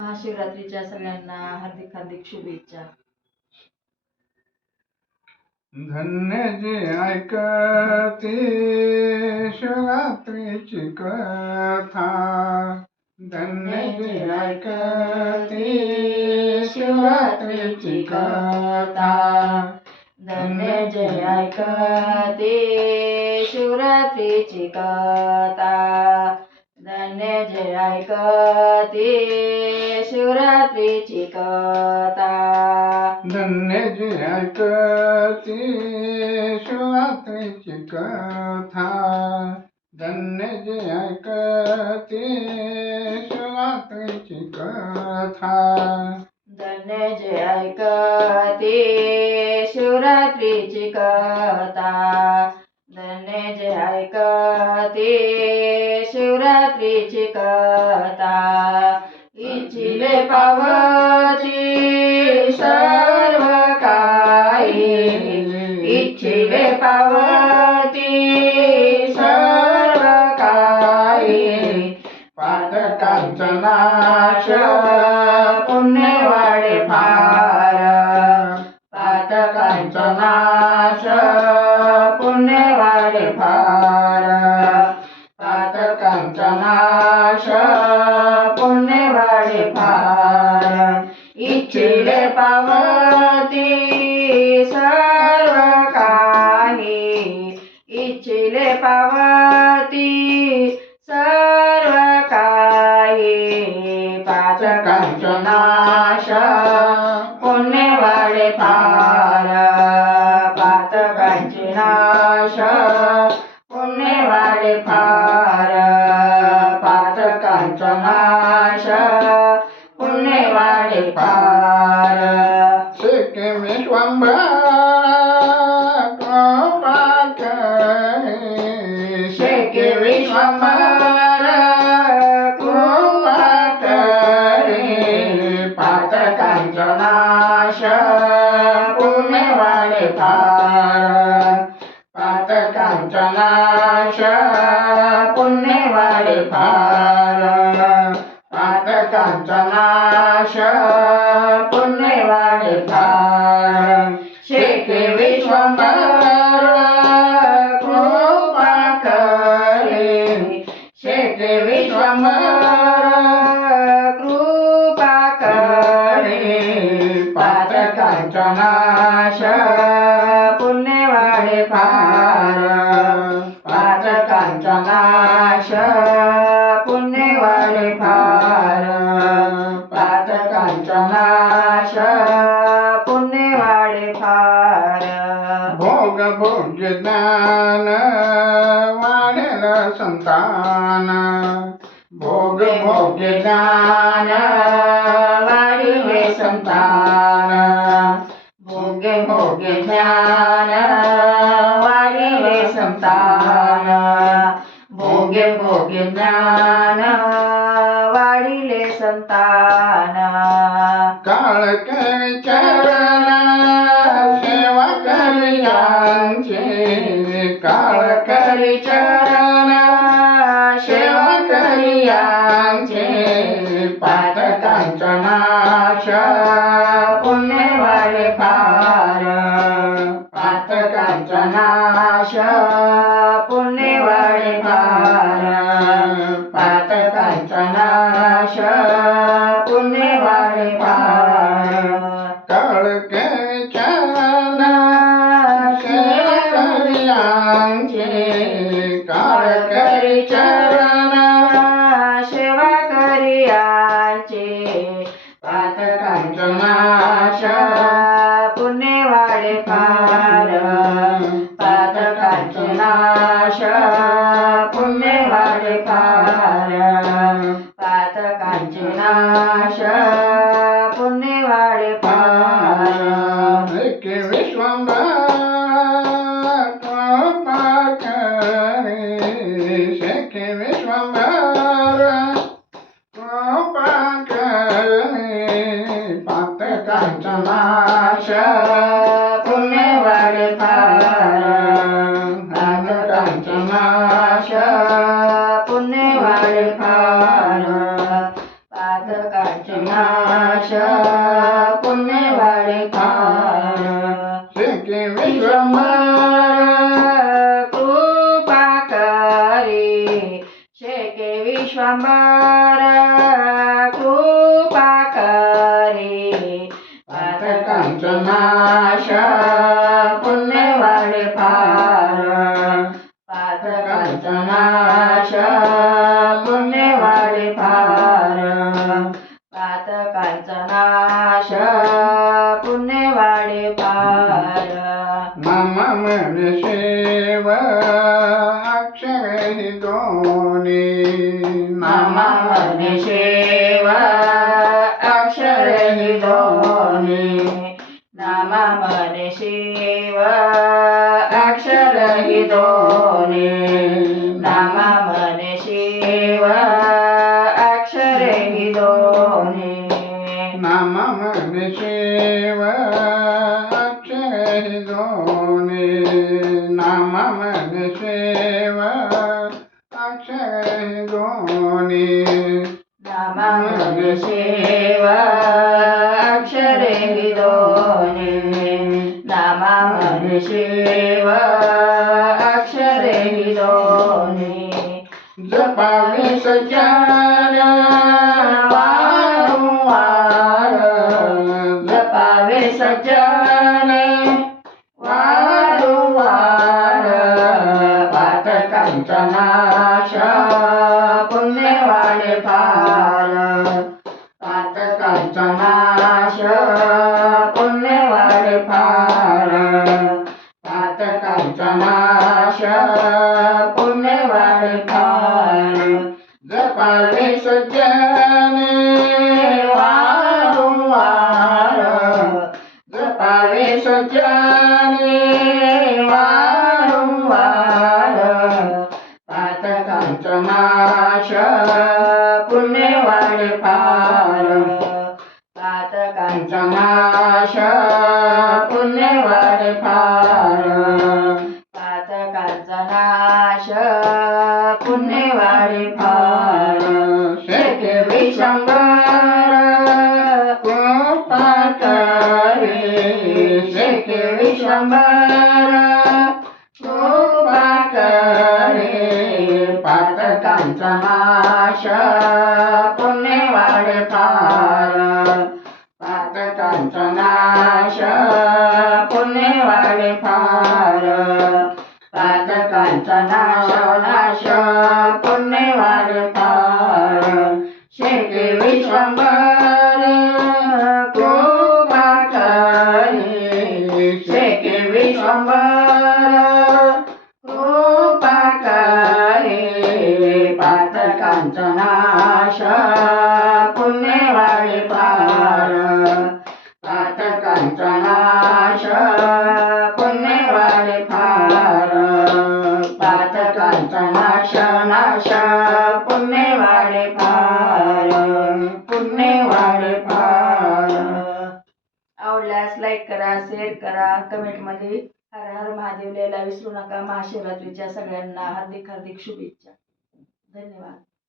महाशिवरात्रीच्या सगळ्यांना हार्दिक हार्दिक शुभेच्छा. धन्य जे ऐकते शिवरात्रीची कथा, धन्य जे ऐकते शिवरात्रीची कथा, धन्य जे ऐकते शिवरात्रीची कथा, धन्य जे ऐकते शिवरात्रीची कथा, धन्य जे ऐकते शिवरात्रीची कथा, धन्य जे ऐकते शिवरात्रीची कथा, धन्य जे ऐकते शिवरात्रीची कथा, धन्य जे ऐकते शिवरात्रीची कथा, इच्छिले पावती सर्व काही, इच्छिले पावती सर्व काही, पातकांचा नाश पुण्य वाढे फार, पातकांचा नाश पुण्य वाढे फार, पातकांचा नाश पुण्य वाढे फार, इच्छिले पावती सर्व काही, इच्छिले पावती सर्व काही, पातकांचा नाश पुण्य वाढे फार, पातकांचे नाश पुण्य वाढे फार, पातकांचा नाश पुण्य वाढे फार, शेके विश्वंभर कृपा करे, शेके विश्वंभर कृपा करे, पातकांचा नाश पुण्य वाढे फार, पातकांचा नाश पुण्य वाढे फार, पातकांचा नाश पुण्य वाढे फार, शेके विश्वंभर कृपा करे, शेके विश्वंभर कृपा करे, पातकांचा नाश पुण्य वाढे फार, पातकांचा नाश पुण्य वाढे फार, पातकांचा नाश पुण्य वाढे फार, भोग भोग्य ज्ञान वाढेल संतान, भोग भोग्य ज्ञान वाढिले संतान, भोगे भोगे ज्ञान वाढिले संतान, भोगे भोगे ज्ञान वाढिले संतान, काळ करी चरण सेवा करियांचे, काळ करी चरण सेवा करियांचे, पातकांचा नाश पुण्य वाढे फार, पातकांचा नाश पुण्य वाढे फार, पातकांचा नाश पुण्य वाढे फार, काळ करी चरण सेवा करियांचे, काळ करी चरण सेवा करियांचे, पातकांचा नाश पुण्य वाढे फार, पातकांचे नाश पुण्य वाढे फार, पातकांचे नाश पुण्य वाढे फार, के विश्वंभर कृपा करे, शेके विश्वंभर कृपा करे, पातकांचा नाश पुण्य वाढे फार, पातकांचा नाश पुण्य वाढे फार, पातकांचा पातकांचे नाश पुण्य वाढे फार शेके विश्वंभर कृपा करी शेके विश्वंभर कृपा करी पातकांचा नाश पुण्य वाढे फार पातकांचा नाश पुण्य वाढे फार पातकांचा नाश पुण्य वाढे फार नामा म्हणे शिव अक्षर हि दोन्ही नामा म्हणे शिव अक्षर हि दोन्ही नामा म्हणे शिव अक्षर हि दोन्ही नामा म्हणे शिव अक्षर हि दोन्ही नामा म्हणे शिव अक्षर हि दोन्ही नामा म्हणे शिव अक्षर हि दोन्ही नामा म्हणे शिव अक्षर हि दोन्ही नामा म्हणे शिव अक्षर हि दोन्ही जपावे सज्जन वारंवार जपावे सज्जन वारंवार पातकांचा नाश पुण्य वाढे फार पातकांचा नाश पुण्य वाढे फार पातकांचा नाश पुण्य वाढे फार जपावे सज्जन वारंवार जपावे सज्जन वारंवार पातकांचा नाश पुण्य वाढे फार पातकांचा नाश पुण्य वाढे फार पातकांचा नाश पुण्य वाढे फार शेके विश्वंभर कृपा करी शेके विश्वंभर कृपा करी पातकांचा नाश पुण्य वाढे फार पातकांचा नाश पुण्य वाढे फार पातकांचा नाश पुण्य वाढे फार शेके विश्वंभर कृपा करी शेके विश्वंभर कृपा करी पातकांचा नाश पुण्य वाढे फार पातकांचा नाश पुण्य वाढे फार पातकांचा नाश पुण्य वाढे फार पुण्य वाढे फार आवडल्यास लाईक करा, शेअर करा, कमेंटमध्ये हर हर महादेव लिहायला विसरू नका. महाशिवरात्रीच्या सगळ्यांना हार्दिक हार्दिक शुभेच्छा. धन्यवाद.